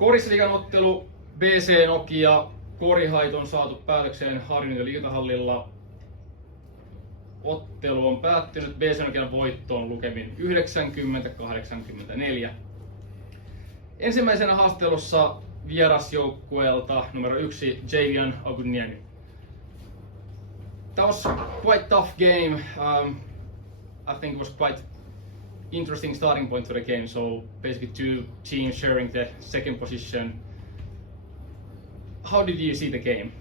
Korisliigan ottelu BC Nokia Korihait on saatu päätökseen Harjun liitahallilla. Ottelu on päättynyt BC Nokian voittoon lukemin 90-84. Ensimmäisenä haastattelussa vierasjoukkueelta numero 1 Javian Agudniemi. That was quite tough game. I think it was quite interesting starting point for the game. So basically two teams sharing the second position. How did you see the game?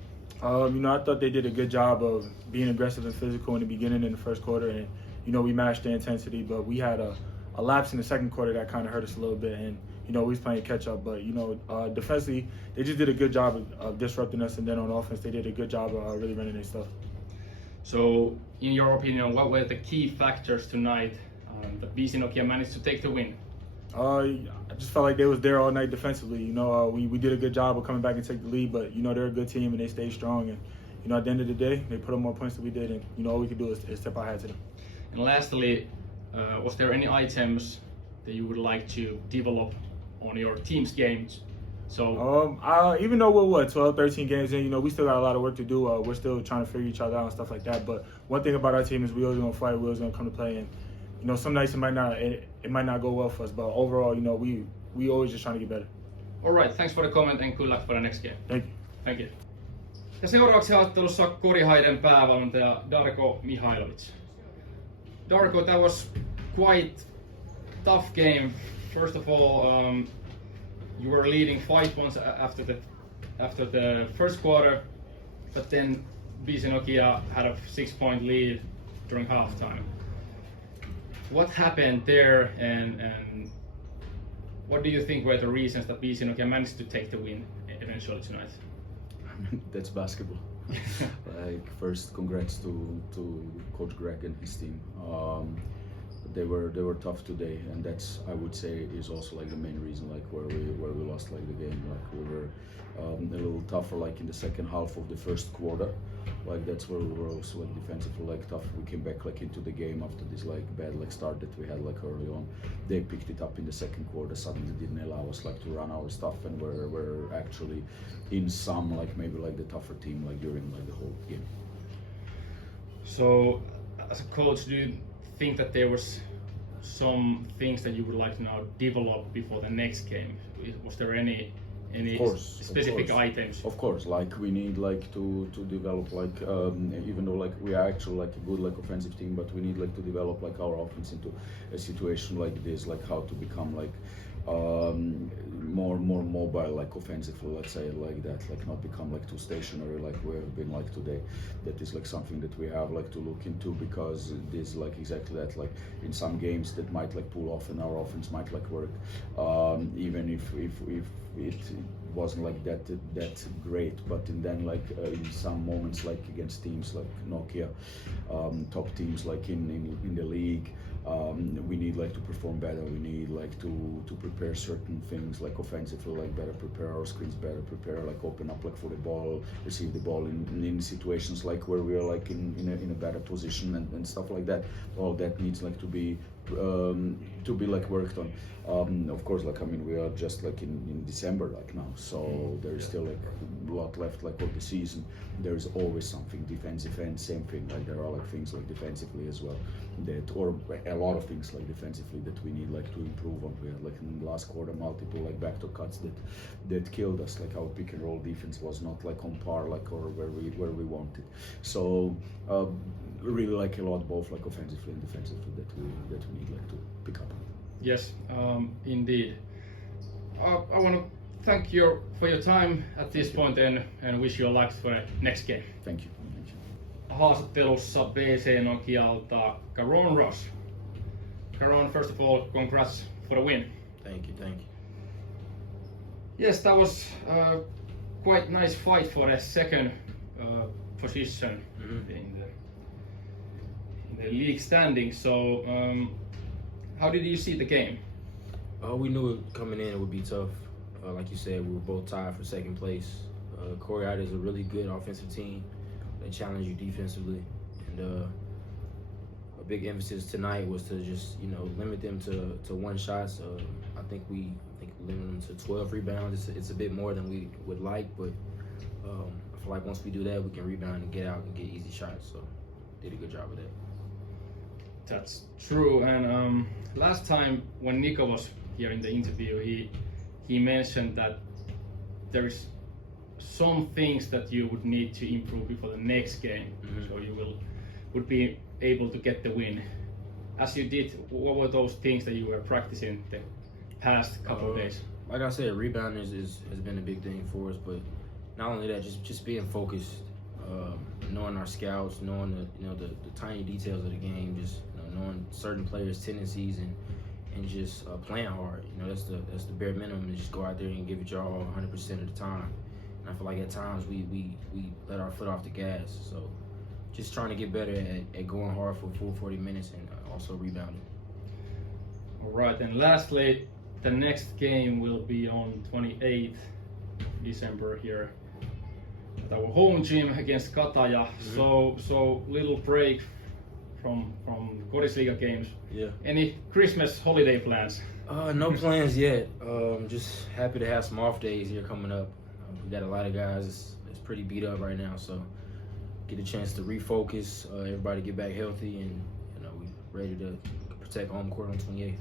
I thought they did a good job of being aggressive and physical in the beginning in the first quarter, and we matched the intensity, but we had a lapse in the second quarter that kind of hurt us a little bit, and we was playing catch up. But defensively, they just did a good job of disrupting us, and then on offense, they did a good job of really running their stuff. So, in your opinion, what were the key factors tonight that BC Nokia managed to take the win? I just felt like they was there all night defensively. We did a good job of coming back and take the lead, but they're a good team and they stay strong. And at the end of the day, they put up more points than we did, and all we could do is tip our hat to them. And lastly, was there any items that you would like to develop on your team's games? So even though we're 12, 13 games in, we still got a lot of work to do. We're still trying to figure each other out and stuff like that. But one thing about our team is we always gonna fight, we always gonna come to play, and some nights it might not go well for us, but overall, we always just trying to get better. All right, thanks for the comment and good luck for the next game. Thank you. Thank you. Ja seuraavaksi haastattelussa Korihaiden päävalmentaja Darko Mihailovic. Darko, that was quite tough game. First of all, you were leading 5 points after the first quarter, but then BC Nokia had a 6-point lead during halftime. What happened there, and what do you think were the reasons that BC Nokia managed to take the win eventually tonight? That's basketball. First, congrats to Coach Greg and his team. They were tough today, and that's, I would say, is also the main reason where we lost the game. We were a little tougher in the second half of the first quarter. That's where we were also defensively tough. We came back into the game after this bad start that we had early on. They picked it up in the second quarter. Suddenly didn't allow us to run our stuff, and we're actually in some maybe the tougher team during the whole game. So, as a coach, do you think that there was some things that you would like to now develop before the next game? Was there any specific items? Of course, we need to develop even though we are actually a good offensive team, but we need to develop our offense into a situation like this, how to become more mobile offensively, let's say that, not become too stationary we have been today. That is something that we have to look into, because this exactly that in some games that might pull off and our offense might work, even if it wasn't that great, but then in some moments against teams like Nokia, top teams in the league, we need to perform better. We need to prepare certain things offensively, better prepare our screens, better prepare open up for the ball, receive the ball in situations where we are in a better position and stuff like that. All that needs to be worked on. Of course, we are just in December now, so there is still a lot left of the season. There is always something defensive, and same thing. There are things defensively as well, or a lot of things defensively that we need to improve on. We had in the last quarter multiple backdoor cuts that killed us. Our pick and roll defense was not on par or where we wanted. So really a lot both offensively and defensively that we need to pick up on. Yes, indeed. I want to thank you for your time at this point and wish you a luck for the next game. Thank you. Haastattelussa BC Nokialta Caron Ross. Caron, first of all, congrats for the win. Thank you. Yes, that was quite nice fight for the second position in the league standing. So, how did you see the game? We knew coming in it would be tough. Like you said, we were both tied for second place. Korihait is a really good offensive team. They challenge you defensively, and a big emphasis tonight was to just limit them to one shots. I think we limit them to 12 rebounds. It's a bit more than we would like, but I feel like once we do that, we can rebound and get out and get easy shots. So did a good job of that. That's true. And last time when Nico was here in the interview, he mentioned that there is some things that you would need to improve before the next game, so you would be able to get the win. As you did, what were those things that you were practicing the past couple of days? Like I said, rebounding has been a big thing for us, but not only that, just being focused, knowing our scouts, knowing the tiny details of the game, just knowing certain players' tendencies and just playing hard. That's the bare minimum. And just go out there and give it your all 100% of the time. And I feel like at times we let our foot off the gas. So just trying to get better at going hard for a full 40 minutes and also rebounding. All right, and lastly, the next game will be on 28th December here at our home gym against Kataja. So little break from Korisliiga games. Yeah. Any Christmas holiday plans? No plans yet. Just happy to have some off days here coming up. We got a lot of guys that's pretty beat up right now, so get a chance to refocus, everybody get back healthy, and we ready to protect home court on 28th.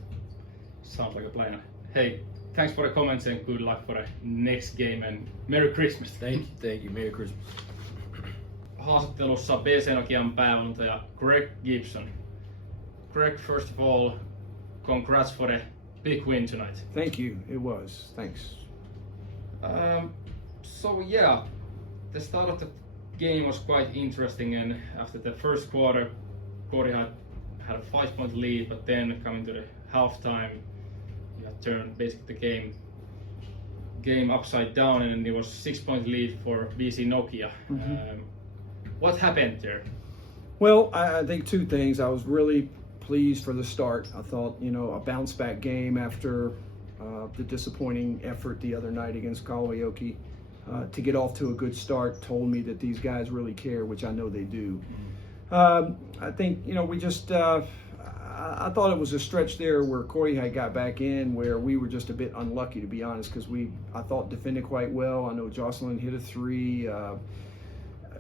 Sounds like a plan. Hey, thanks for the comments and good luck for the next game and Merry Christmas. Thank you. Merry Christmas. Haastattelussa BC Nokian päävalmentaja Greg Gibson. Greg, first of all, congrats for the big win tonight. Thank you. It was. Thanks. So yeah, the start of the game was quite interesting, and after the first quarter, Korihait had a 5-point lead, but then coming to the halftime, you had turned basically the game upside down, and it was 6-point lead for BC Nokia. What happened there? Well, I think two things. I was really pleased for the start. I thought, a bounce back game after the disappointing effort the other night against Korihait. To get off to a good start told me that these guys really care, which I know they do. I think, we just, I thought it was a stretch there where Korihait got back in where we were just a bit unlucky, to be honest, because I thought defended quite well. I know Jocelyn hit a three. A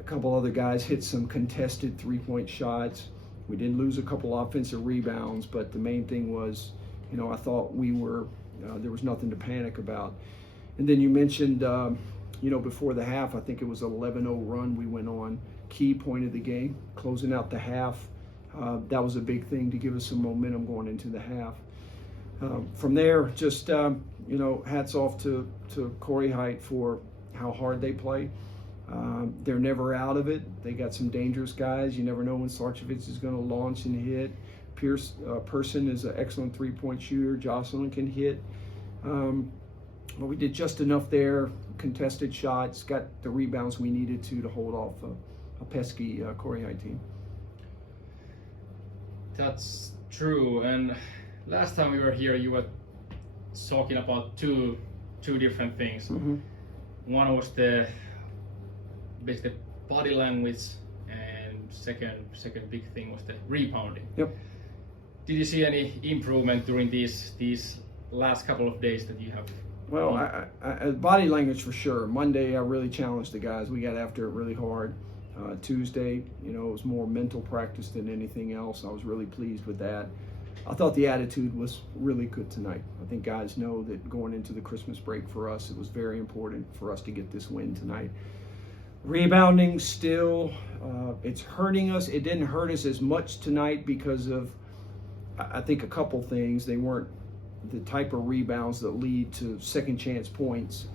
couple other guys hit some contested 3-point shots. We did lose a couple offensive rebounds, but the main thing was, I thought there was nothing to panic about. And then you mentioned, before the half, I think it was an 11-0 run we went on, key point of the game, closing out the half. That was a big thing to give us some momentum going into the half. From there, just, hats off to Korihait for how hard they play. They're never out of it. They got some dangerous guys. You never know when Sarcevic is going to launch and hit. Person is an excellent 3-point shooter. Jocelyn can hit. But we did just enough there. Contested shots, got the rebounds we needed to hold off a pesky Korihait team. That's true. And last time we were here, you were talking about two different things. One was basically body language, and second big thing was the rebounding. Yep. Did you see any improvement during these last couple of days that you have? Well, I body language for sure. Monday, I really challenged the guys. We got after it really hard. Tuesday, it was more mental practice than anything else. I was really pleased with that. I thought the attitude was really good tonight. I think guys know that going into the Christmas break for us, it was very important for us to get this win tonight. Rebounding still, it's hurting us. It didn't hurt us as much tonight because of, I think, a couple things. They weren't the type of rebounds that lead to second chance points,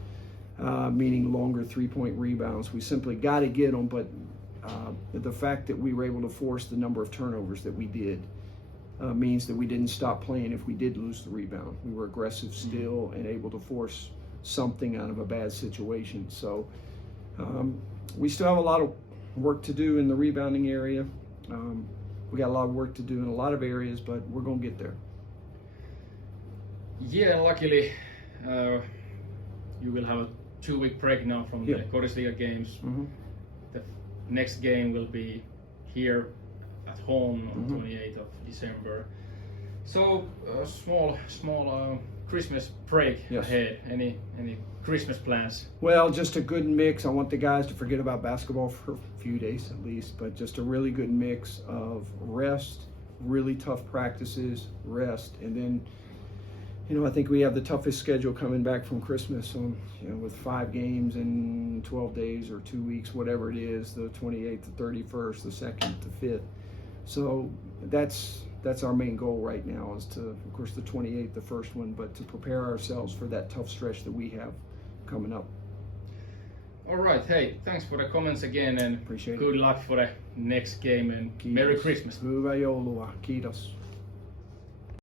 meaning longer 3-point rebounds. We simply got to get them, but the fact that we were able to force the number of turnovers that we did means that we didn't stop playing if we did lose the rebound. We were aggressive still and able to force something out of a bad situation. So we still have a lot of work to do in the rebounding area. We got a lot of work to do in a lot of areas, but we're going to get there. Yeah, luckily you will have a 2-week break now from the Korisliiga games. The next game will be here at home on 28th of December. So small Christmas break Yes. ahead. Any Christmas plans? Well, just a good mix. I want the guys to forget about basketball for a few days at least, but just a really good mix of rest, really tough practices, rest, and then, you know, I think we have the toughest schedule coming back from Christmas. So, you know, with 5 games in 12 days or 2 weeks, whatever it is, the 28th, the 31st, the 2nd, the 5th. So that's our main goal right now, is to, of course, the 28th, the first one, but to prepare ourselves for that tough stretch that we have coming up. All right. Hey, thanks for the comments again, and Appreciate it. good luck for the next game, and Merry Christmas. Hyvää joulua. Kiitos.